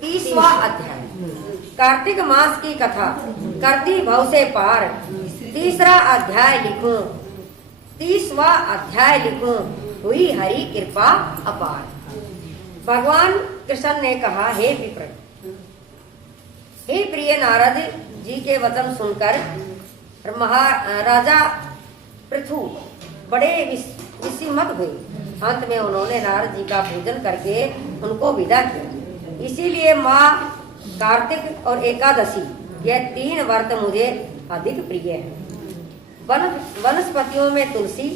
30वां अध्याय कार्तिक मास की कथा करती भव से पार। तीसरा अध्याय लिखूं, 30वां अध्याय लिखूं, हुई हरि कृपा अपार। भगवान कृष्ण ने कहा, हे विप्र, हे प्रिय नारद जी के वचन सुनकर महाराजा पृथु बड़े विस्मित हुए। अंत में उन्होंने नारद जी का पूजन करके उनको विदा किया। इसीलिए माँ कार्तिक और एकादशी यह 3 व्रत मुझे अधिक प्रिय है। वनस्पतियों में तुलसी,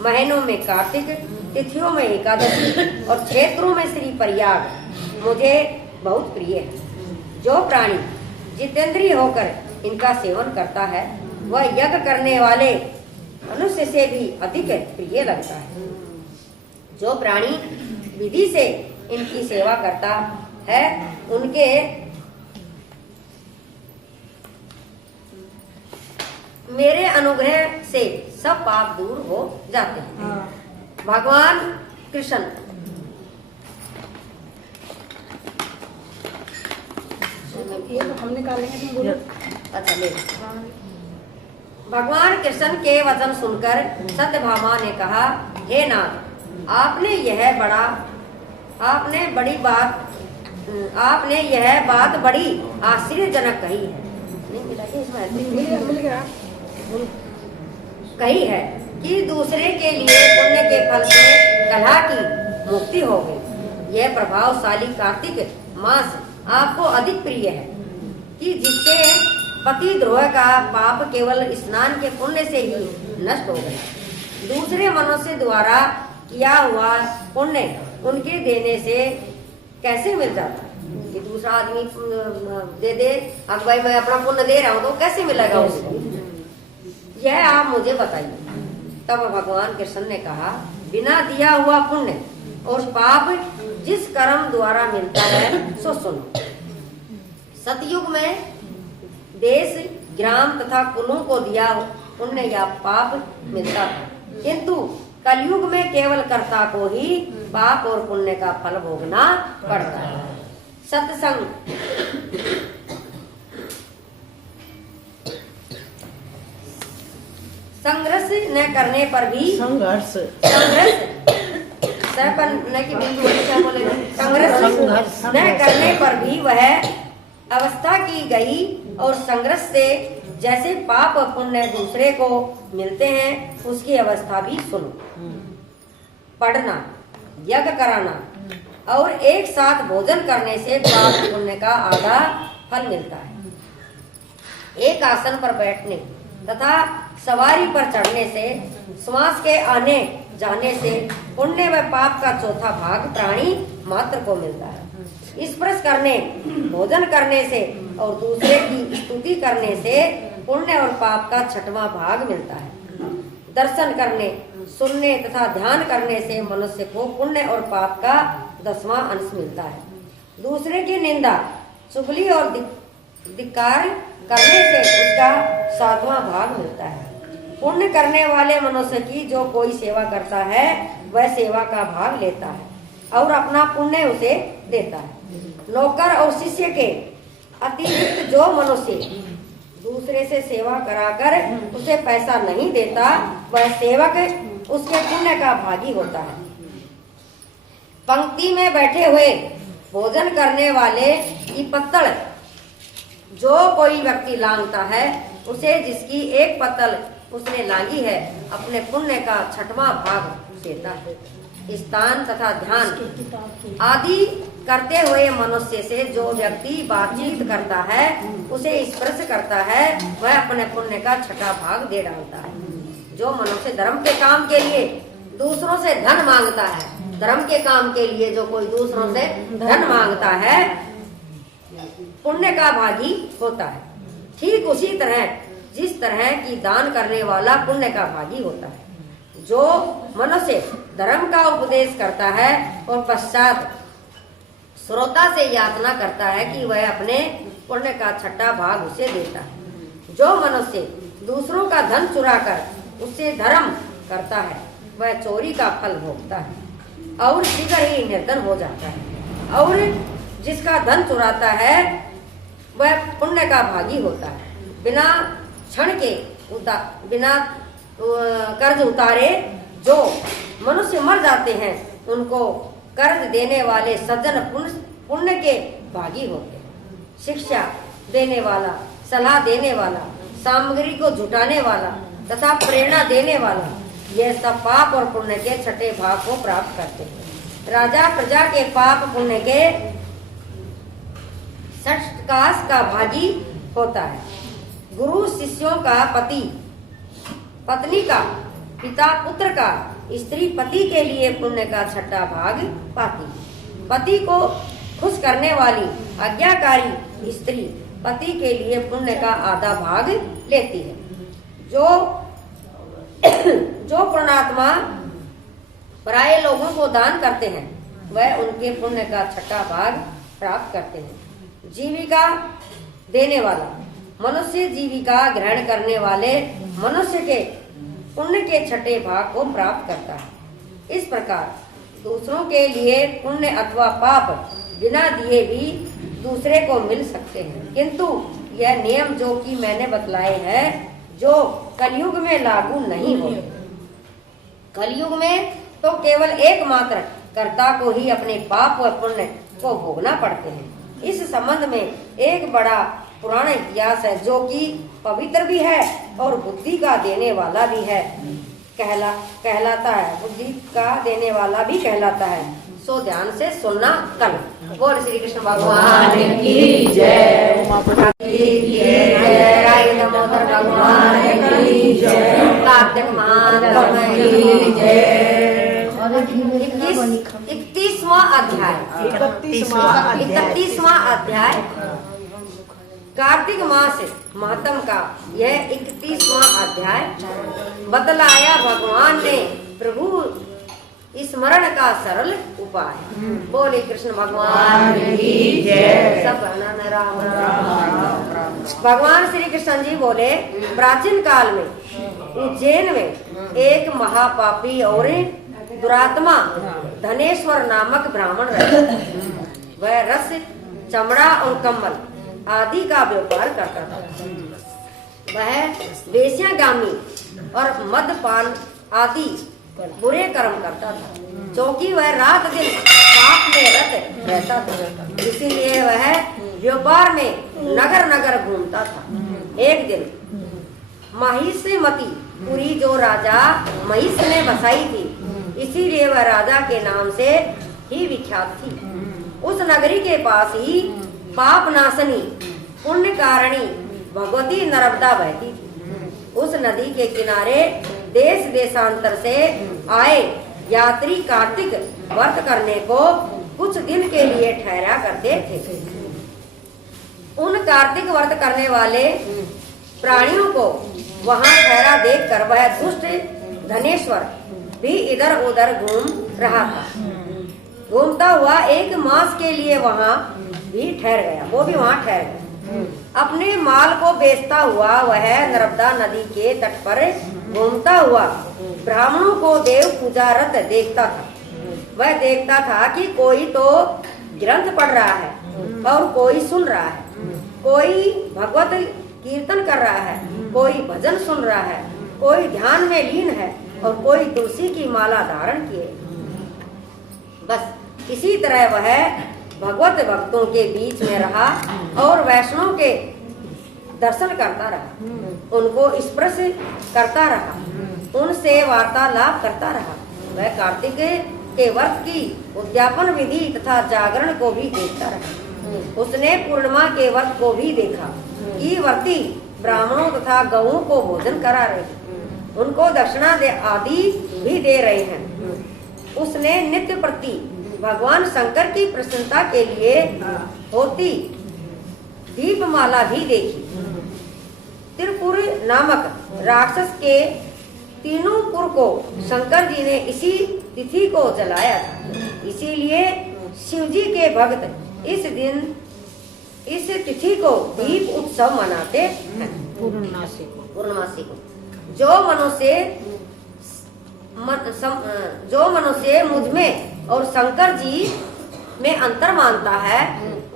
महीनों में कार्तिक, तिथियों में एकादशी और क्षेत्रों में श्री प्रयाग मुझे बहुत प्रिय है। जो प्राणी जितेंद्रिय होकर इनका सेवन करता है वह यज्ञ करने वाले मनुष्य से भी अधिक प्रिय लगता है। जो प्राणी विधि से इनकी सेवा करता है उनके मेरे अनुग्रह से सब पाप दूर हो जाते हैं। भगवान कृष्ण ये तो हम निकालेंगे, तुम बोलो। अच्छा ले। भगवान कृष्ण के वचन सुनकर सत्यभामा ने कहा, हे नाथ, आपने यह बात बड़ी आश्चर्यजनक कही है। नहीं मिला कि इसमें मिल गया। कही है कि दूसरे के लिए पुण्य के फल से कलह की मुक्ति हो गई। यह प्रभावशाली कार्तिक मास आपको अधिक प्रिय है कि जिससे पति द्रोह का पाप केवल स्नान के पुण्य से ही नष्ट हो गया। दूसरे मनुष्य द्वारा किया हुआ पुण्य उनके देने से कैसे मिल जाता है कि दूसरा आदमी दे दे, अब भाई मैं अपना पुण्य दे रहा हूँ तो कैसे मिलेगा उसको, यह आप मुझे बताइए। तब भगवान कृष्ण ने कहा, बिना दिया हुआ पुण्य और पाप जिस कर्म द्वारा मिलता है सो सुनो। सतयुग में देश, ग्राम तथा कुलों को दिया पुण्य या पाप मिलता था, किंतु कलयुग में केवल कर्ता को ही पाप और पुण्य का फल भोगना पड़ता है। सत्संग संघर्ष न करने पर भी संघर्ष न करने पर भी वह अवस्था की गई। और संघर्ष से जैसे पाप और पुण्य दूसरे को मिलते हैं उसकी अवस्था भी सुनो। पढ़ना, यज्ञ कराना और एक साथ भोजन करने से पाप पुण्य का आधा फल मिलता है। एक आसन पर बैठने तथा सवारी पर चढ़ने से, श्वास के आने जाने से पुण्य व पाप का चौथा भाग प्राणी मात्र को मिलता है। स्पर्श करने, भोजन करने से और दूसरे की स्तुति करने से पुण्य और पाप का 6वां भाग मिलता है। दर्शन करने, सुनने तथा ध्यान करने से मनुष्य को पुण्य और पाप का 10वां अंश मिलता है। दूसरे की निंदा, चुगली और धिक्कार करने से उसका 7वां भाग मिलता है। पुण्य करने वाले मनुष्य की जो कोई सेवा करता है वह सेवा का भाग लेता है और अपना पुण्य उसे देता है। नौकर और शिष्य के अतिरिक्त जो मनुष्य दूसरे से सेवा कराकर उसे पैसा नहीं देता वह सेवक उसके पुण्य का भागी होता है। पंक्ति में बैठे हुए भोजन करने वाले की पत्तल जो कोई व्यक्ति लांघता है उसे जिसकी एक पत्तल उसने लांघी है अपने पुण्य का 6वां भाग देता है। स्थान तथा ध्यान आदि करते हुए मनुष्य से जो व्यक्ति बातचीत करता है, उसे स्पर्श करता है, वह अपने पुण्य का 6वां भाग दे डालता है। जो मनुष्य धर्म के काम के लिए दूसरों से धन मांगता है, धर्म के काम के लिए जो कोई दूसरों से धन मांगता है पुण्य का भागी होता है। ठीक उसी तरह जिस तरह की दान करने वाला पुण्य का भागी होता है। जो मनुष्य धर्म का उपदेश करता है और पश्चात श्रोता से याचना करता है कि वह अपने पुण्य का 6वां भाग उसे देता है। जो मनुष्य दूसरों का धन चुराकर उससे धर्म करता है वह चोरी का फल भोगता है और शीघ्र ही निर्धन हो जाता है। और जिसका धन चुराता है वह पुण्य का भागी होता है। बिना क्षण के बिना कर्ज उतारे जो मनुष्य मर जाते हैं उनको कर्ज देने वाले सज्जन पुण्य के भागी होते हैं। शिक्षा देने वाला, सलाह देने वाला, सामग्री को जुटाने वाला तथा प्रेरणा देने वाला, यह सब पाप और पुण्य के छठे भाग को प्राप्त करते हैं। राजा प्रजा के पाप पुण्य के षटकाश का भागी होता है। गुरु शिष्यों का, पति पत्नी का, पिता पुत्र का, स्त्री पति के लिए पुण्य का छठा भाग पाती है। पति को खुश करने वाली आज्ञाकारी स्त्री पति के लिए पुण्य का आधा भाग लेती है। जो पुण्यात्मा पराये लोगों को दान करते हैं वह उनके पुण्य का छठा भाग प्राप्त करते हैं। जीविका देने वाला मनुष्य जीविका ग्रहण करने वाले मनुष्य के पुण्य के छठे भाग को प्राप्त करता है। इस प्रकार दूसरों के लिए पुण्य अथवा पाप बिना दिए भी दूसरे को मिल सकते हैं, किंतु यह नियम जो कि मैंने बतलाए हैं जो कलयुग में लागू नहीं होते। कलयुग में तो केवल एकमात्र कर्ता को ही अपने पाप व पुण्य को भोगना पड़ते हैं। इस संबंध में एक बड़ा पुराण इतिहास है जो कि पवित्र भी है और बुद्धि का देने वाला भी है, कहलाता है, बुद्धि का देने वाला भी कहलाता है। सो ध्यान से सुनना कल। बोल श्री कृष्ण भगवान की जय, दामोदर भगवान की जय, कार्तिक महात्मा की जय। 31वां अध्याय कार्तिक मास महत्म का यह 31वां अध्याय बतलाया भगवान ने प्रभु स्मरण का सरल उपाय। बोले कृष्ण भगवान की जय। सब राम राम। भगवान श्री कृष्ण जी बोले, प्राचीन काल में उज्जैन में एक महापापी और दुरात्मा धनेश्वर नामक ब्राह्मण रहता था। वह रस, चमड़ा और कम्बल आदि का व्यापार करता था। वह वेश्यागामी और मदपान आदि बुरे कर्म करता था, क्योंकि वह रात दिन पाप में रत रहता था। इसीलिए वह व्यापार में नगर नगर घूमता था। एक दिन महिषमती पुरी जो राजा महिष ने बसाई थी, इसीलिए वह राजा के नाम से ही विख्यात थी। उस नगरी के पास ही पाप नाशनी पुण्य कारिणी भगवती नर्मदा बहती थी। उस नदी के किनारे देश देशांतर से आए यात्री कार्तिक व्रत करने को कुछ दिन के लिए ठहरा करते थे। उन कार्तिक व्रत करने वाले प्राणियों को वहां ठहरा देखकर वह दुष्ट धनेश्वर भी इधर उधर घूम रहा था। घूमता हुआ एक मास के लिए वहां भी ठहर गया, वो भी वहां ठहर गया। अपने माल को बेचता हुआ वह नर्मदा नदी के तट पर घूमता हुआ ब्राह्मणों को देव पूजारत देखता था। वह देखता था कि कोई तो ग्रंथ पढ़ रहा है और कोई सुन रहा है, कोई भगवत कीर्तन कर रहा है, कोई भजन सुन रहा है, कोई ध्यान में लीन है और कोई तुलसी की माला धारण किए। बस इसी तरह वह भगवत भक्तों के बीच में रहा और वैष्णव के दर्शन करता रहा, उनको स्पर्श करता रहा, उनसे वार्तालाप करता रहा। वह कार्तिक के व्रत की उद्यापन विधि तथा जागरण को भी देखता रहा। उसने पूर्णिमा के व्रत को भी देखा कि व्रती ब्राह्मणों तथा गौओं को भोजन करा रहे, उनको दक्षिणा आदि भी दे रहे हैं। उसने नित्य प्रति भगवान शंकर की प्रसन्नता के लिए होती दीपमाला भी देखी। त्रिपुर नामक राक्षस के तीनों पुर को शंकर जी ने इसी तिथि को जलाया था। इसीलिए शिव जी के भक्त इस दिन इस तिथि को दीप उत्सव मनाते हैं। पूर्णमासी को जो मनुष्य मुझ में और शंकर जी में अंतर मानता है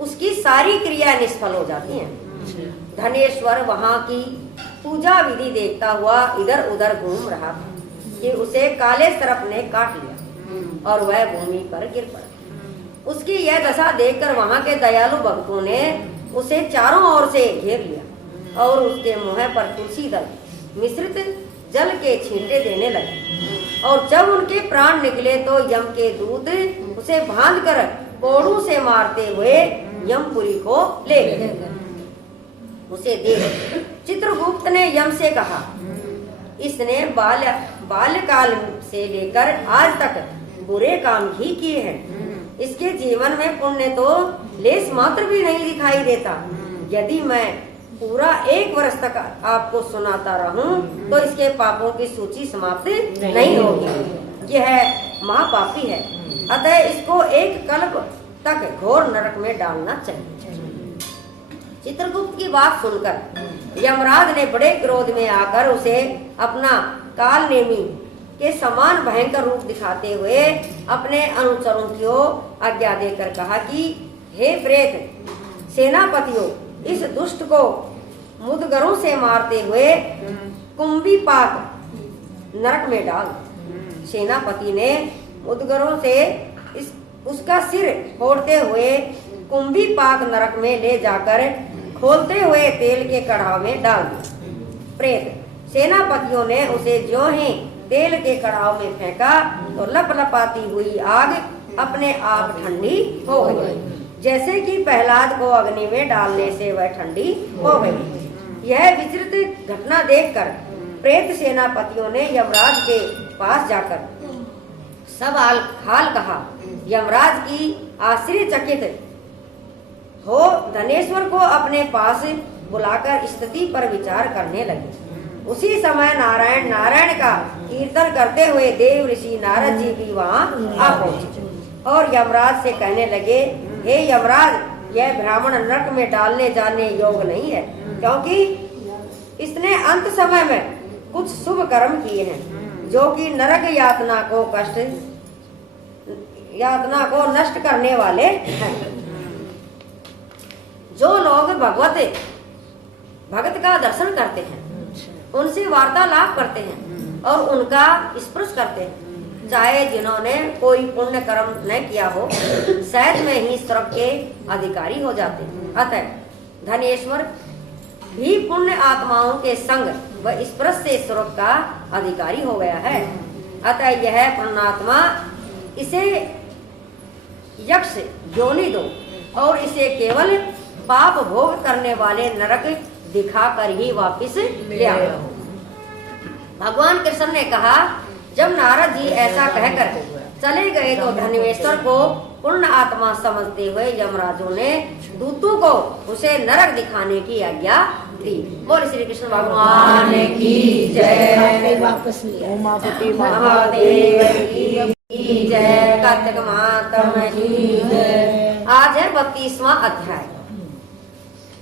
उसकी सारी क्रिया निष्फल हो जाती हैं। धनेश्वर वहां की पूजा विधि देखता हुआ इधर उधर घूम रहा था कि उसे काले सर्प ने काट लिया और वह भूमि पर गिर पड़ा। उसकी यह दशा देखकर वहां के दयालु भक्तों ने उसे चारों ओर से घेर लिया और उसके मुंह पर तुलसी दल मिश्रित जल के छींटे देने लगे। और जब उनके प्राण निकले तो यम के दूत उसे बांधकर कोड़ू से मारते हुए यमपुरी को ले गए। उसे देख चित्रगुप्त ने यम से कहा, इसने बाल्यकाल से लेकर आज तक बुरे काम ही किए हैं। इसके जीवन में पुण्य तो लेस मात्र भी नहीं दिखाई देता। यदि मैं पूरा 1 वर्ष तक आपको सुनाता रहूं तो इसके पापों की सूची समाप्त नहीं होगी। यह महापापी है, अतः इसको 1 कल्प तक घोर नरक में डालना चाहिए। चित्रगुप्त की बात सुनकर यमराज ने बड़े क्रोध में आकर उसे अपना काल नेमी के समान भयंकर रूप दिखाते हुए अपने अनुचरों को आज्ञा देकर कहा कि हे प्रेत सेनापतियों, इस दुष्ट को मुदगरों से मारते हुए कुंभी पाक नरक में डाल। सेनापति ने मुदगरों से उसका सिर फोड़ते हुए कुंभी पाक नरक में ले जाकर खोलते हुए तेल के कढ़ाव में डाल दिया। प्रेत सेनापतियों ने उसे ज्यों ही तेल के कढ़ाव में फेंका तो लपलपाती हुई आग अपने आप ठंडी हो गई, जैसे कि प्रहलाद को अग्नि में डालने से वह ठंडी हो गई। यह विचित्र घटना देखकर प्रेत सेनापतियों ने यमराज के पास जाकर सब हाल कहा। यमराज की आश्चर्यचकित हो धनेश्वर को अपने पास बुलाकर स्थिति पर विचार करने लगे। उसी समय नारायण का कीर्तन करते हुए देव ऋषि नारद जी भी वहां आ पहुंचे और यमराज से कहने लगे, हे यमराज, यह ब्राह्मण नरक में डालने जाने योग्य नहीं है, क्योंकि इसने अंत समय में कुछ शुभ कर्म किए हैं जो कि नरक यातना को नष्ट करने वाले हैं। जो लोग भगत का दर्शन करते हैं, उनसे वार्तालाप करते हैं और उनका स्पर्श करते हैं, चाहे जिन्होंने कोई पुण्य कर्म न किया हो, सहज में ही स्वर्ग के अधिकारी हो जाते हैं। अतः धनेश्वर भी पुण्य आत्माओं के संग व स्पर्श से स्वर्ग का अधिकारी हो गया है। अतः यह पुण्यात्मा इसे यक्ष योनि दो और इसे केवल पाप भोग करने वाले नरक दिखाकर ही वापस ले आओ। भगवान कृष्ण ने कहा, जब नारद जी ऐसा कहकर चले गए तो धनेश्वर को पूर्ण आत्मा समझते हुए यमराजों ने दूतों को उसे नरक दिखाने की आज्ञा दी। बोल श्री कृष्ण भगवान की जय। उमापति महादेव की जय। कार्तिक माता की जय। आज है 32वां अध्याय।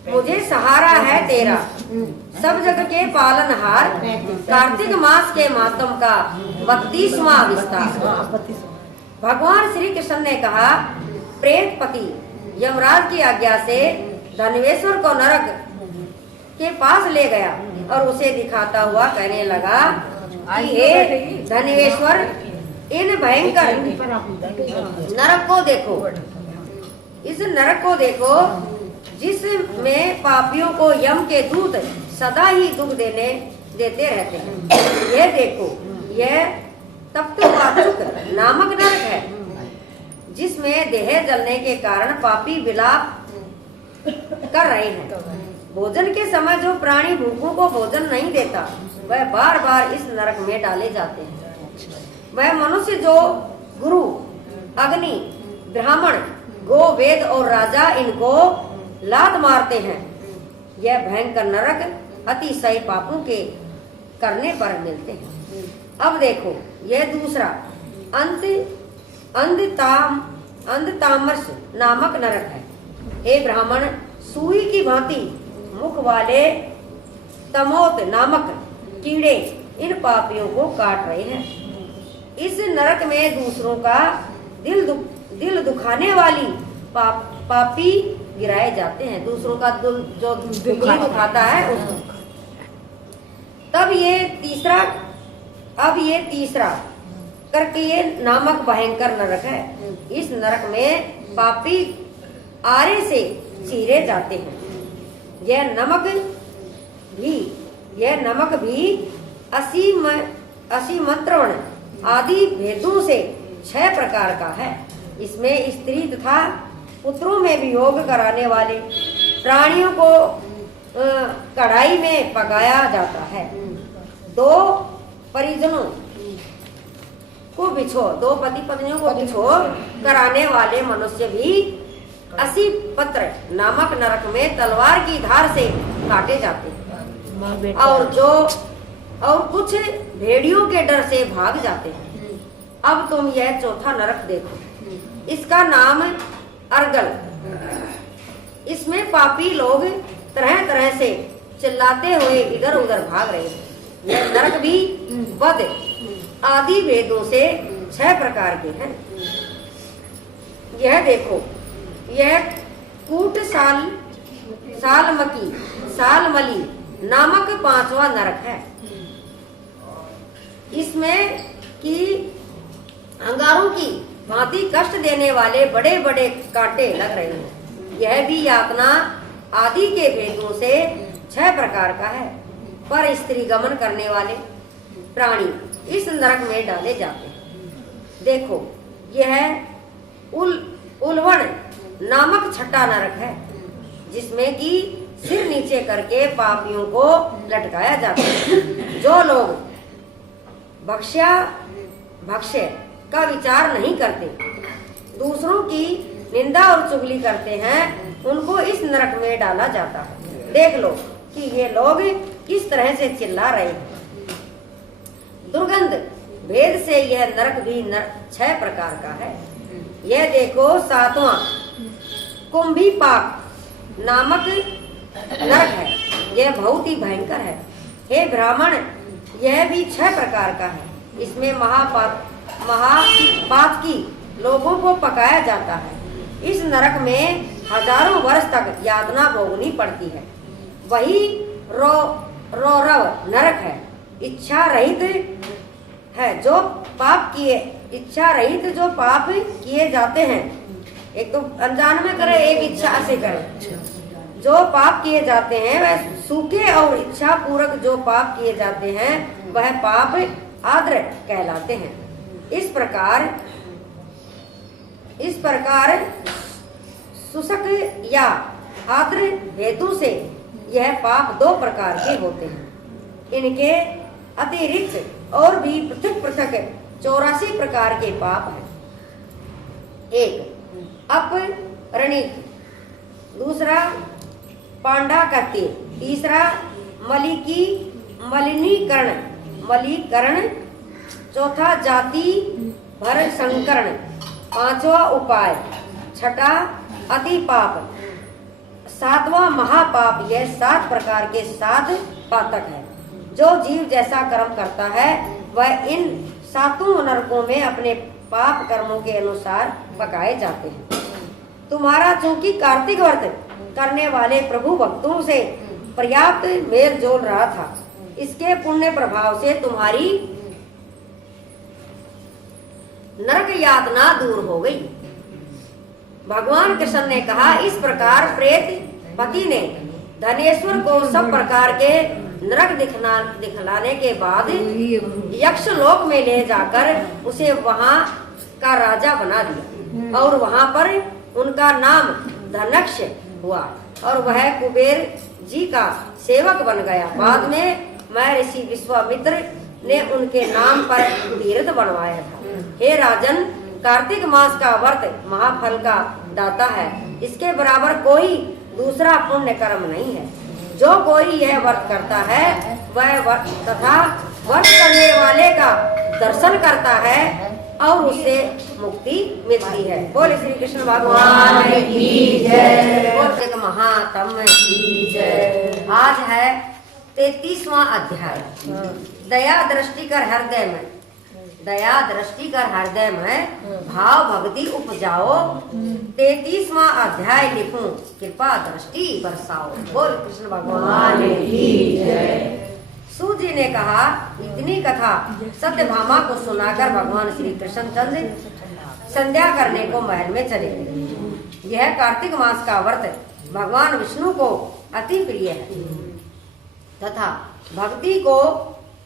मुझे सहारा है तेरा, सब जग के पालनहार। कार्तिक मास के मातम का 32वां विस्तार। भगवान श्री कृष्ण ने कहा, प्रेतपति यमराज की आज्ञा से धनेश्वर को नरक के पास ले गया और उसे दिखाता हुआ कहने लगा कि हे धनेश्वर, इन भयंकर नरक को देखो, इस नरक को देखो जिसमें पापियों को यम के दूत सदा ही दुख देते रहते हैं। यह देखो, यह तप्तवाचुक नामक नरक है, जिसमें देह जलने के कारण पापी विलाप कर रहे हैं। भोजन के समय जो प्राणी भूखों को भोजन नहीं देता, वह बार बार इस नरक में डाले जाते हैं। वह मनुष्य जो गुरु, अग्नि, ब्राह्मण, गो, वेद और राजा इनको लात मारते हैं, यह भयंकर नरक अतिशय पापों के करने पर मिलते हैं। अब देखो, यह दूसरा अंधतामस नामक नरक है। हे ब्राह्मण, सुई की भांति मुख वाले तमोत नामक कीड़े इन पापियों को काट रहे हैं। इस नरक में दूसरों का दिल दिल दुखाने वाली पापी गिराए जाते हैं। दूसरों का दिल जो दुखाता है उसको। अब ये तीसरा करके ये नामक भयंकर नरक है। इस नरक में पापी आरे से चीरे जाते हैं। यह नमक भी असीमंत्रण आदि भेदों से 6 प्रकार का है। इसमें स्त्री तथा पुत्रों में वियोग कराने वाले प्राणियों को कढ़ाई में पकाया जाता है। 2 परिजनों को दो पति पत्नियों को बिछो कराने वाले मनुष्य भी 80 पत्र नामक नरक में तलवार की धार से काटे जाते हैं। और कुछ भेड़ियों के डर से भाग जाते हैं। अब तुम यह चौथा नरक देखो। इसका नाम अर्गल। इसमें पापी लोग तरह तरह से चिल्लाते हुए इधर उधर भाग रहे हैं। यह नरक भी वध आदि भेदों से 6 प्रकार के हैं। यह देखो, यह कूट सालमली नामक 5वां नरक है। इसमें कि अंगारों की भांति कष्ट देने वाले बड़े बड़े कांटे लग रहे हैं। यह भी यातना आदि के भेदों से 6 प्रकार का है। पर स्त्री गमन करने वाले प्राणी इस नरक में डाले जाते हैं। देखो, यह उल्वण नामक 6ठा नरक है, जिसमें कि सिर नीचे करके पापियों को लटकाया जाता है। जो लोग भक्ष्य का विचार नहीं करते, दूसरों की निंदा और चुगली करते हैं, उनको इस नरक में डाला जाता है। देख लो कि ये लोग किस तरह से चिल्ला रहे हैं। दुर्गंध भेद से यह नरक भी 6 प्रकार का है। यह देखो, 7वां कुंभीपाक नामक नरक है। यह बहुत ही भयंकर है। हे ब्राह्मण, यह भी 6 प्रकार का है। इसमें महापातकी लोगों को पकाया जाता है। इस नरक में हजारों वर्ष तक यातना भोगनी पड़ती है। वही रौरव नरक है। इच्छा रहित जो पाप किए जाते हैं, एक तो अनजान में करे, एक इच्छा से करे। जो पाप किए जाते हैं वह सूखे, और इच्छा पूर्वक जो पाप किए जाते हैं वह पाप आद्र कहलाते हैं। इस प्रकार शुष्क या आद्र भेदों से यह पाप 2 प्रकार के होते हैं। इनके अतिरिक्त और भी पृथक पृथक 84 प्रकार के पाप हैं। 1 अपरणिक, दूसरा पांडाकृत्य, तीसरा मलीकरण, चौथा जाति भर संकरण, 5वां उपाय, 6ठा अति पाप, 7वां महापाप। यह 7 प्रकार के 7 पातक है। जो जीव जैसा कर्म करता है वह इन 7 नरकों में अपने पाप कर्मों के अनुसार पकाए जाते हैं। तुम्हारा चूंकि कार्तिक व्रत करने वाले प्रभु भक्तों से पर्याप्त मेल जोल रहा था, इसके पुण्य प्रभाव से तुम्हारी नरक यातना दूर हो गई। भगवान कृष्ण ने कहा, इस प्रकार प्रेत पति ने धनेश्वर को सब प्रकार के नरक दिखलाने के बाद यक्ष लोक में ले जाकर उसे वहां का राजा बना दिया, और वहां पर उनका नाम धनक्ष हुआ, और वह कुबेर जी का सेवक बन गया। बाद में महर्षि विश्वामित्र ने उनके नाम पर तीर्थ बनवाया था। हे राजन, कार्तिक मास का व्रत महाफल का दाता है। इसके बराबर कोई दूसरा पुण्य कर्म नहीं है। जो कोई यह व्रत करता है वह व्रत करने वाले का दर्शन करता है और उससे मुक्ति मिलती है। बोले श्री कृष्ण भगवान की जय। बोल महात्म की जय। आज है 33वां अध्याय, दया दृष्टि कर हृदय में। दया दृष्टि कर हृदय में भाव भक्ति उपजाओ। 33वां अध्याय लिखूं कृपा दृष्टि बरसाओ। बोल कृष्ण भगवान की जय। सूत जी ने कहा, इतनी कथा सत्यभामा को सुनाकर भगवान श्री कृष्णचंद्र संध्या करने को महल में चले गए। यह कार्तिक मास का व्रत भगवान विष्णु को अति प्रिय है तथा भक्ति को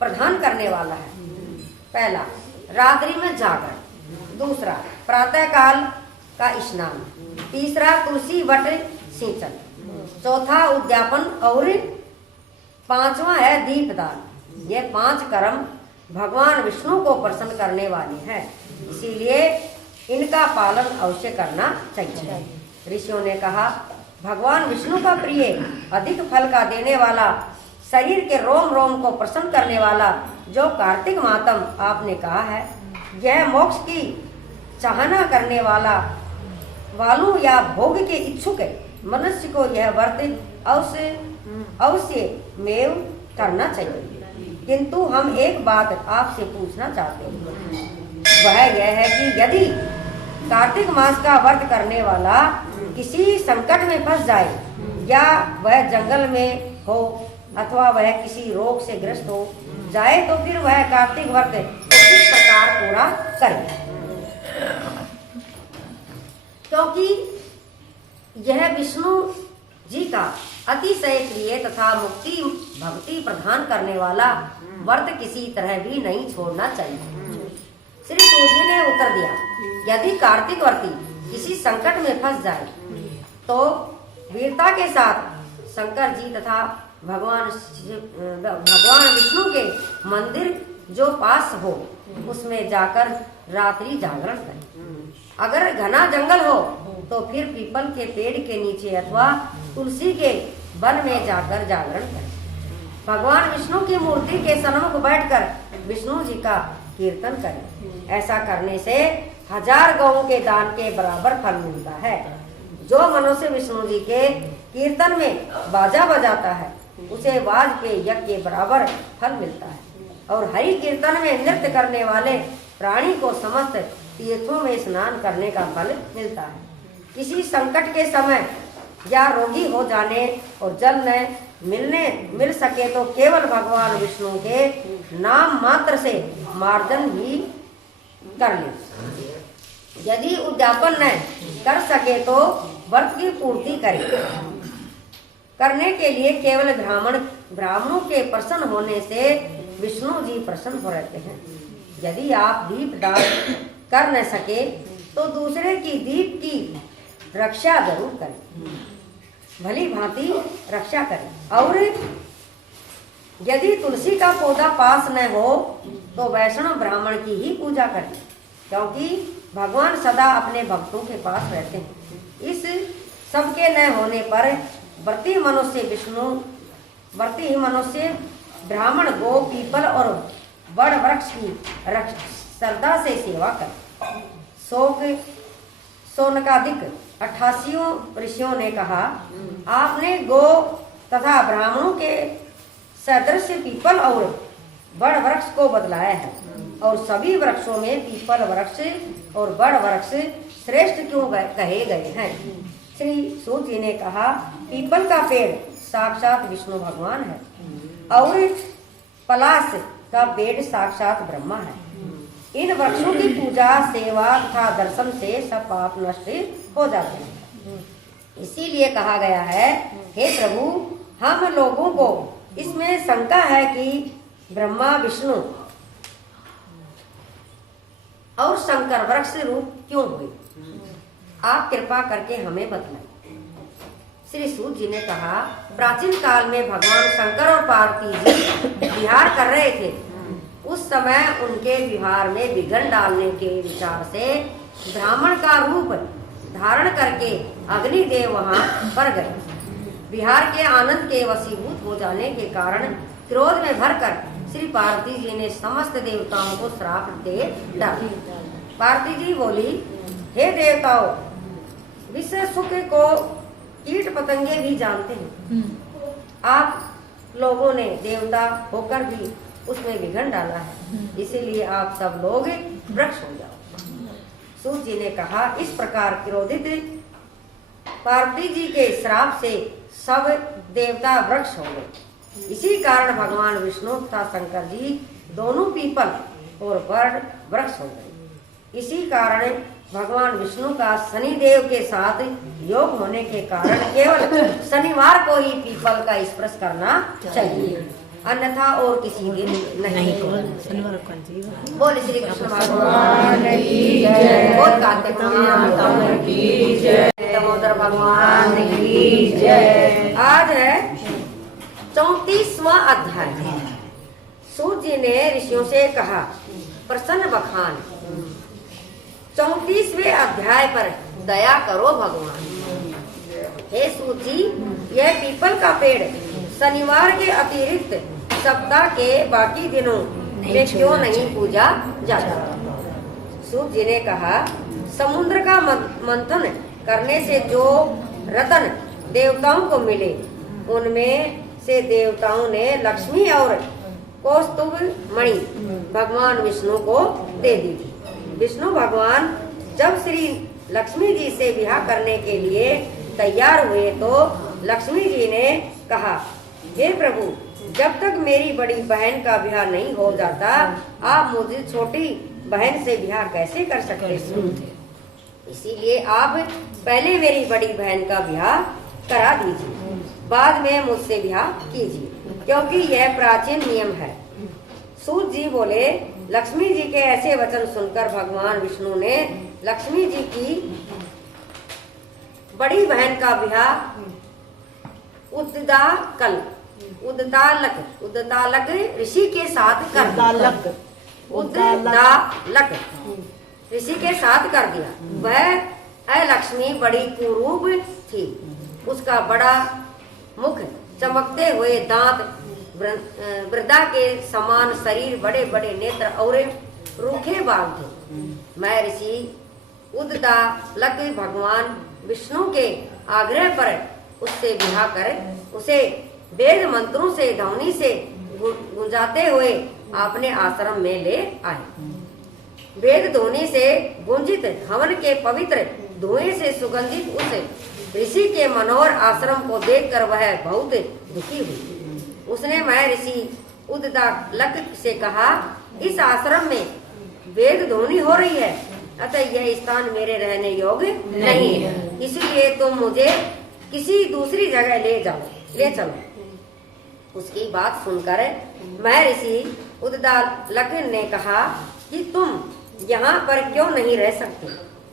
प्रदान करने वाला है। पहला, रात्रि में जागरण। दूसरा, प्रातः काल का स्नान। तीसरा, तुलसी वट सिंचन। चौथा, उद्यापन और पांचवा है दीपदान। ये 5 कर्म भगवान विष्णु को प्रसन्न करने वाले हैं, इसीलिए इनका पालन अवश्य करना चाहिए। ऋषियों ने कहा, भगवान विष्णु का प्रिय, अधिक फल का देने वाला, शरीर के रोम रोम को प्रसन्न करने वाला जो कार्तिक मातम आपने कहा है, यह मोक्ष की चाहना करने वालों या भोग के इच्छुक मनुष्य को यह व्रत अवश्य मेव करना चाहिए। किंतु हम एक बात आपसे पूछना चाहते हैं, वह यह है कि यदि कार्तिक मास का व्रत करने वाला किसी संकट में फंस जाए, या वह जंगल में हो अथवा वह किसी रोग से ग्रस्त हो जाए, तो फिर वह कार्तिक व्रत को किस प्रकार पूरा करे? क्योंकि यह विष्णु जी का अतिशय प्रिय तथा मुक्ति भक्ति प्रदान करने वाला व्रत किसी तरह भी नहीं छोड़ना चाहिए। श्री सूर्य ने उत्तर दिया, यदि कार्तिक व्रती किसी संकट में फंस जाए तो वीरता के साथ शंकर जी तथा भगवान विष्णु के मंदिर जो पास हो उसमें जाकर रात्रि जागरण करें। अगर घना जंगल हो तो फिर पीपल के पेड़ के नीचे अथवा तुलसी के वन में जाकर जागरण करें। भगवान विष्णु की मूर्ति के सन्मुख बैठकर विष्णु जी का कीर्तन करें। ऐसा करने से 1000 गौओं के दान के बराबर फल मिलता है। जो मनुष्य विष्णु जी के कीर्तन में बाजा बजाता है उसे वाज पे यज्ञ के बराबर फल मिलता है, और हरि कीर्तन में नृत्य करने वाले प्राणी को समस्त तीर्थों में स्नान करने का फल मिलता है। किसी संकट के समय या रोगी हो जाने और जल न मिल सके तो केवल भगवान विष्णु के नाम मात्र से मार्जन भी कर ले। यदि उद्यापन न कर सके तो व्रत की पूर्ति करें। करने के लिए केवल ब्राह्मणों के प्रसन्न होने से विष्णु जी प्रसन्न हो रहते हैं। यदि आप दीप दान कर न सके तो दूसरे की दीप की रक्षा जरूर करें, भली भांति रक्षा करें। और यदि तुलसी का पौधा पास न हो तो वैष्णव ब्राह्मण की ही पूजा करें, क्योंकि भगवान सदा अपने भक्तों के पास रहते हैं। इस सब के न होने पर व्रती मनुष्य ब्राह्मण गो पीपल और बड़ वृक्ष की श्रद्धा से सेवा करें। सोनकादिक 88 ऋषियों ने कहा, आपने गो तथा ब्राह्मणों के सदृश पीपल और बड़ वृक्ष को बतलाया है, और सभी वृक्षों में पीपल वृक्ष और बड़ वृक्ष श्रेष्ठ क्यों कहे गए हैं? श्री सूत जी ने कहा, पीपल का पेड़ साक्षात विष्णु भगवान है, और पलाश का पेड़ साक्षात ब्रह्मा है। इन वृक्षों की पूजा सेवा तथा दर्शन से सब पाप नष्ट हो जाते हैं। इसीलिए कहा गया है, हे प्रभु, हम लोगों को इसमें शंका है कि ब्रह्मा विष्णु और शंकर वृक्ष रूप क्यों हुए? आप कृपा करके हमें बतलाएं। श्री सूत जी ने कहा, प्राचीन काल में भगवान शंकर और पार्वती जी विहार कर रहे थे। उस समय उनके विहार में विघ्न डालने के विचार से ब्राह्मण का रूप धारण करके अग्निदेव वहां पर गए। विहार के आनंद के वशीभूत हो जाने के कारण क्रोध में भरकर श्री पार्वती जी ने समस्त देवताओं को श्राप दे डाला। पार्वती जी बोली, हे देवताओं, विश्व सुख को कीट पतंगे भी जानते हैं। आप लोगों ने देवता होकर भी उसमें विघन डाला है, इसीलिए आप सब लोग वृक्ष हो जाओ। सूत जी ने कहा, इस प्रकार क्रोधित पार्वती जी के श्राप से सब देवता वृक्ष हो गए। इसी कारण भगवान विष्णु तथा शंकर जी दोनों पीपल और वट वृक्ष हो गए। इसी कारण भगवान विष्णु का शनिदेव के साथ योग होने के कारण केवल शनिवार को ही पीपल का स्पर्श करना चाहिए, अन्यथा और किसी दिन नहीं। बोल श्री कृष्ण भगवान की जय, बोल कार्तिक माता की जय, दामोदर भगवान की जय। आज है 34वां अध्याय। सूत जी ने ऋषियों से कहा, प्रसन्न बखान। 34वें अध्याय पर दया करो भगवान। हे सूत जी, यह पीपल का पेड़ शनिवार के अतिरिक्त सप्ताह के बाकी दिनों में क्यों नहीं पूजा जाता? सूत जी ने कहा, समुद्र का मंथन करने से जो रत्न देवताओं को मिले, उनमें से देवताओं ने लक्ष्मी और कौस्तुभ मणि भगवान विष्णु को दे दी थी। विष्णु भगवान जब श्री लक्ष्मी जी से विवाह करने के लिए तैयार हुए तो लक्ष्मी जी ने कहा, हे प्रभु, जब तक मेरी बड़ी बहन का विवाह नहीं हो जाता, आप मुझे छोटी बहन से विवाह कैसे कर सकते हैं? इसीलिए आप पहले मेरी बड़ी बहन का विवाह करा दीजिए, बाद में मुझसे विवाह कीजिए, क्योंकि यह प्राचीन नियम है। सूत जी बोले, लक्ष्मी जी के ऐसे वचन सुनकर भगवान विष्णु ने लक्ष्मी जी की बड़ी बहन का विवाह उद्दालक ऋषि के साथ कर दिया। उद्दालक ऋषि के साथ कर दिया। वह लक्ष्मी बड़ी कुरूप थी। उसका बड़ा मुख, चमकते हुए दांत, वृद्धा के समान शरीर, बड़े बड़े नेत्र और रूखे बाल थे। मैं ऋषि उद्दालक भगवान विष्णु के आग्रह पर उससे विवाह कर उसे वेद मंत्रों से ध्वनि से गुंजाते हुए अपने आश्रम में ले आए। वेद ध्वनि से गुंजित हवन के पवित्र धुएं से सुगंधित उस ऋषि के मनोहर आश्रम को देखकर वह बहुत दुखी हुई। उसने मैं ऋषि उद्दालक से कहा, इस आश्रम में वेद ध्वनि हो रही है, अतः यह स्थान मेरे रहने योग्य नहीं है, इसलिए तुम मुझे किसी दूसरी जगह ले चलो। उसकी बात सुनकर मैं ऋषि उद्दालक ने कहा कि तुम यहाँ पर क्यों नहीं रह सकते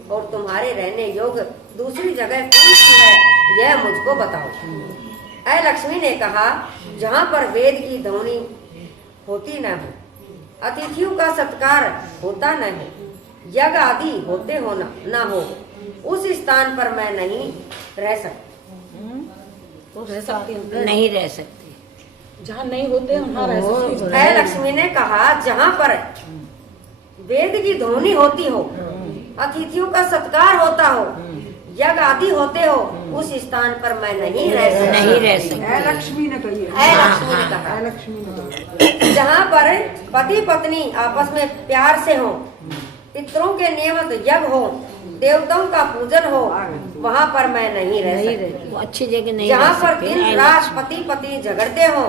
और तुम्हारे रहने योग्य दूसरी जगह कौन सी है, यह मुझको बताओ। लक्ष्मी ने कहा, जहाँ पर वेद की ध्वनि होती न हो, अतिथियों का सत्कार होता न हो, यज्ञ आदि होते हो न हो, उस स्थान पर मैं नहीं रह सकती। नहीं रह सकती। जहाँ नहीं होते वहाँ रह सकते। लक्ष्मी ने कहा, जहाँ पर वेद की ध्वनि होती हो, अतिथियों का सत्कार होता हो, यज्ञ आदि होते हो, उस स्थान पर मैं नहीं रह सकती। लक्ष्मी ने कही है। जहाँ पर पति पत्नी आपस में प्यार से हो, पितरों के नियमित यज्ञ हो, देवताओं का पूजन हो, वहाँ पर मैं नहीं रह सकती। अच्छी जगह नहीं। जहाँ पर दिन रात पति पत्नी झगड़ते हो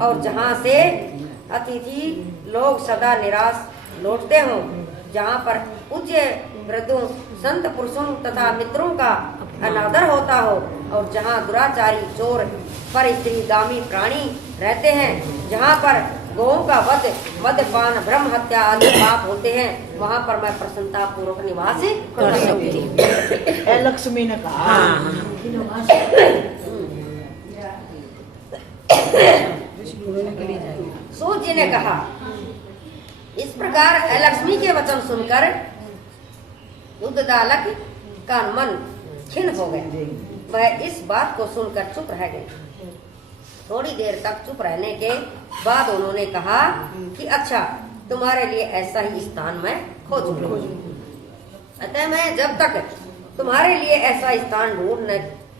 और जहाँ से अतिथि लोग सदा निराश लौटते हो, जहाँ पर पूज्य वृद्धों, संत पुरुषों तथा मित्रों का अनादर होता हो और जहाँ दुराचारी, चोर, पर स्त्रीगामी प्राणी रहते हैं, जहाँ पर गौओं का वध, मद्यपान, ब्रह्म हत्या आदि पाप होते हैं, वहाँ पर मैं प्रसन्नता पूर्वक निवास कर सकती। लक्ष्मी ने कहा। सूत जी ने कहा, इस प्रकार लक्ष्मी के वचन सुनकर उद्दालक का मन खिन्न हो गया। वह इस बात को सुनकर चुप रह गए। थोड़ी देर तक चुप रहने के बाद उन्होंने कहा कि अच्छा, तुम्हारे लिए ऐसा ही स्थान मैं खोजूंगा। अतः मैं जब तक तुम्हारे लिए ऐसा स्थान ढूंढ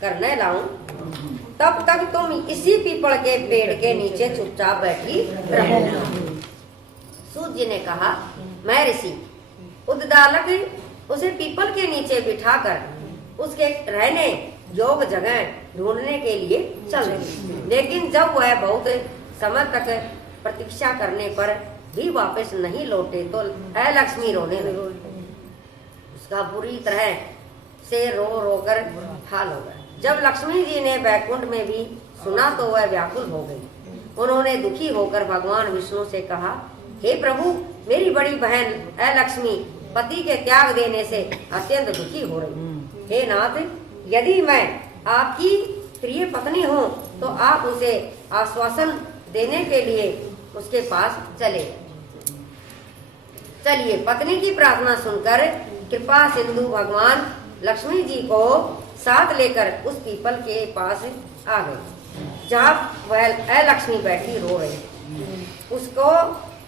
कर न लाऊं, तब तक तुम इसी पीपल के पेड़ के नीचे चुपचाप बैठी रहो। सूत जी ने कहा, मैं ऋषि उद्दालक उसे पीपल के नीचे बिठाकर उसके रहने योग्य जगह ढूंढने के लिए चल रही। लेकिन जब वह बहुत समय तक प्रतीक्षा करने पर भी वापस नहीं लौटे तो लक्ष्मी रोने लगी। उसका बुरी तरह से रो रो कर हाल हो गया। जब लक्ष्मी जी ने बैकुंठ में भी सुना तो वह व्याकुल हो गई। उन्होंने दुखी होकर भगवान विष्णु से कहा, हे प्रभु, मेरी बड़ी बहन लक्ष्मी पति के त्याग देने से अत्यंत दुखी हो रही। हे नाथ, यदि मैं आपकी प्रिय पत्नी हूँ तो आप उसे आश्वासन देने के लिए उसके पास चलिए। पत्नी की प्रार्थना सुनकर कृपा सिंधु भगवान लक्ष्मी जी को साथ लेकर उस पीपल के पास आ गए जहाँ वह लक्ष्मी बैठी रो रही। उसको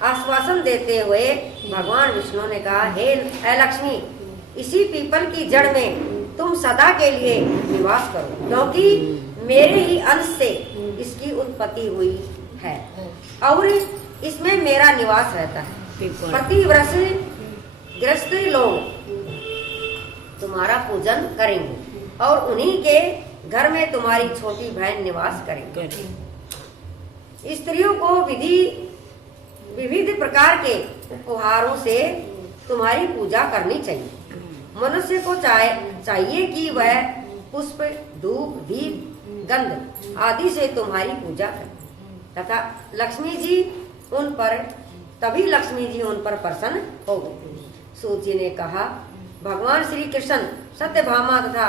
आश्वासन देते हुए भगवान विष्णु ने कहा, हे लक्ष्मी, इसी पीपल की जड़ में तुम सदा के लिए निवास करो, क्योंकि मेरे ही अंश से इसकी उत्पत्ति हुई है और इसमें मेरा निवास रहता है। प्रतिवर्ष ग्रस्त लोग तुम्हारा पूजन करेंगे और उन्हीं के घर में तुम्हारी छोटी बहन निवास करेंगे। स्त्रियों को विविध प्रकार के उपहारों से तुम्हारी पूजा करनी चाहिए। मनुष्य को चाहिए कि वह पुष्प, धूप, दीप, गंध आदि से तुम्हारी पूजा करे तथा लक्ष्मी जी उन पर प्रसन्न हो गई। सूत जी ने कहा, भगवान श्री कृष्ण सत्यभामा तथा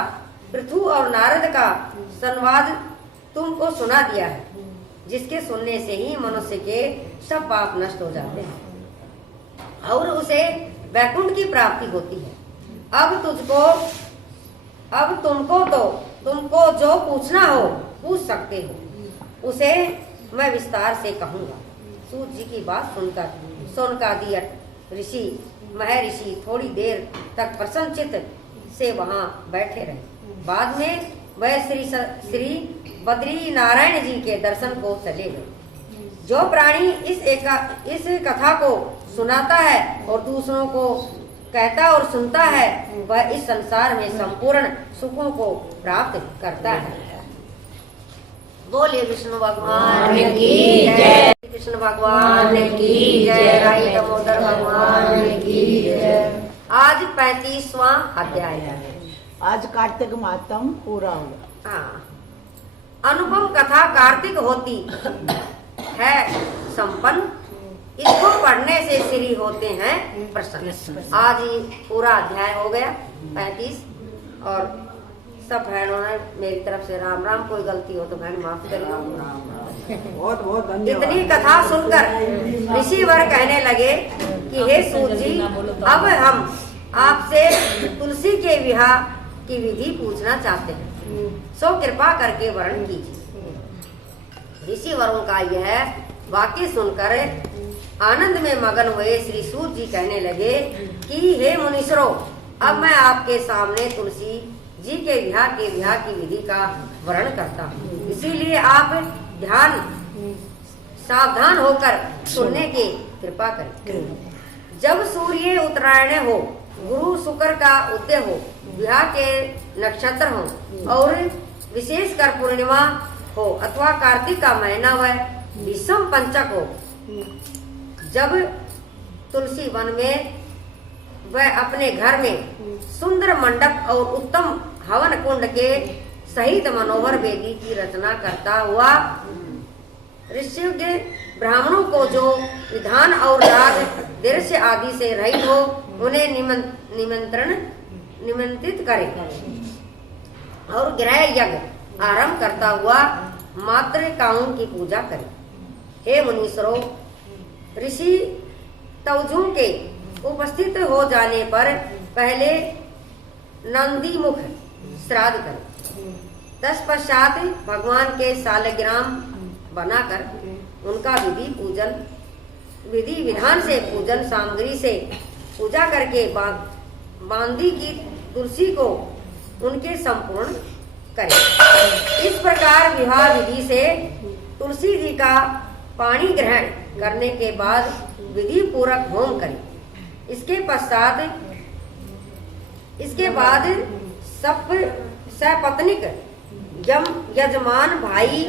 पृथु और नारद का संवाद तुमको सुना दिया है, जिसके सुनने से ही मनुष्य के सब पाप नष्ट हो जाते हैं और उसे वैकुंठ की प्राप्ति होती है। अब तुमको जो पूछना हो पूछ सकते हो, उसे मैं विस्तार से कहूँगा। सूत जी की बात सुनकर सोनकादि महर्षि थोड़ी देर तक प्रसन्नचित्त से वहाँ बैठे रहे। बाद में वह श्री बद्री नारायण जी के दर्शन को चले गए। जो प्राणी इस कथा को सुनाता है और दूसरों को कहता और सुनता है, वह इस संसार में संपूर्ण सुखों को प्राप्त करता है। बोलिए विष्णु भगवान की जय, कृष्ण भगवान की जय, राई दामोदर भगवान की जय। आज 35वां अध्याय है। आज कार्तिक मातम पूरा हुआ। हाँ, अनुपम कथा कार्तिक होती है संपन्न, इसको पढ़ने से श्री होते हैं प्रसन्न। आज ही पूरा अध्याय हो गया 35। और सब बहनों ने मेरी तरफ से राम राम। कोई गलती हो तो बहन माफ करिएगा। बहुत बहुत धन्यवाद। इतनी कथा सुनकर ऋषिवर कहने लगे कि हे सूत जी, अब हम आपसे तुलसी के विवाह की विधि पूछना चाहते हैं, सो कृपा करके वर्ण कीजिए। ऋषिवरों का यह वाक्य सुनकर आनंद में मगन हुए श्री सूत जी कहने लगे कि हे मुनीश्वरों, अब मैं आपके सामने तुलसी जी के विवाह की विधि का वर्णन करता हूँ, इसीलिए आप सावधान होकर सुनने की कृपा करें। जब सूर्य उत्तरायण हो, गुरु शुक्र का उदय हो, विवाह के नक्षत्र हो और विशेषकर पूर्णिमा हो अथवा कार्तिक का महीना व विषम पंचक हो, जब तुलसी वन में वह अपने घर में सुंदर मंडप और उत्तम हवन कुंड के सहित मनोहर वेदी की रचना करता हुआ ऋषिज्ञ ब्राह्मणों को जो विधान और राग दृश्य आदि से रहित हो, उन्हें निमंत्रित करे और गृह यज्ञ आरंभ करता हुआ मातृकाओं की पूजा करे। हे मुनीश्वरों, ऋषि तवजू के उपस्थित हो जाने पर पहले नंदी मुख श्राद्ध करें। तत्पश्चात भगवान के सालग्राम बनाकर उनका विधि विधान से पूजन सामग्री से पूजा करके बांदी की तुलसी को उनके संपूर्ण करें। इस प्रकार विवाह विधि से तुलसी जी का पाणी ग्रहण करने के बाद विधि पूर्वक होम करें। इसके बाद सब सपत्निक यजमान भाई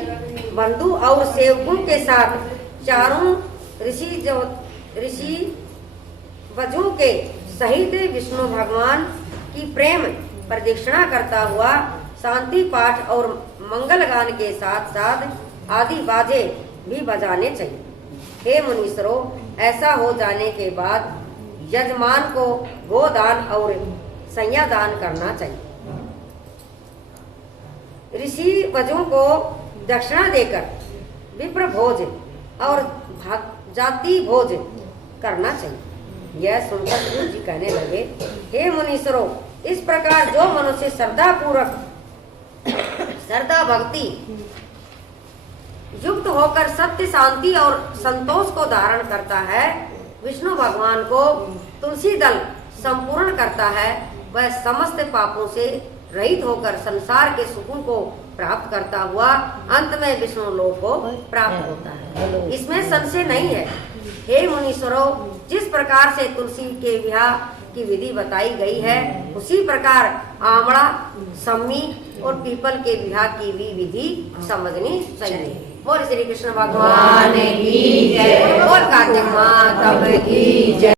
बंधु और सेवकों के साथ चारों ऋषि वजों के सहित विष्णु भगवान की प्रेम प्रदक्षिणा करता हुआ शांति पाठ और मंगल गान के साथ साथ आदि बाजे भी बजाने चाहिए। हे मुनीश्वरों, ऐसा हो जाने के बाद यजमान को गोदान और संज्ञादान करना चाहिए। ऋषि वजों को दक्षिणा देकर विप्र भोज और जाति भोज करना चाहिए। यह सुनकर गुरु जी कहने लगे, हे मुनीश्वरों, इस प्रकार जो मनुष्य श्रद्धा भक्ति युक्त होकर सत्य, शांति और संतोष को धारण करता है, विष्णु भगवान को तुलसी दल संपूर्ण करता है, वह समस्त पापों से रहित होकर संसार के सुखों को प्राप्त करता हुआ अंत में विष्णु लोक को प्राप्त होता है। इसमें संशय नहीं है। हे मुनीश्वरों, जिस प्रकार से तुलसी के विवाह की विधि बताई गई है, उसी प्रकार आंवला, सम्मी और पीपल के विवाह की भी विधि समझनी चाहिए। बोल श्री कृष्ण भगवान की जय, बोल कार्तिक माता की जय।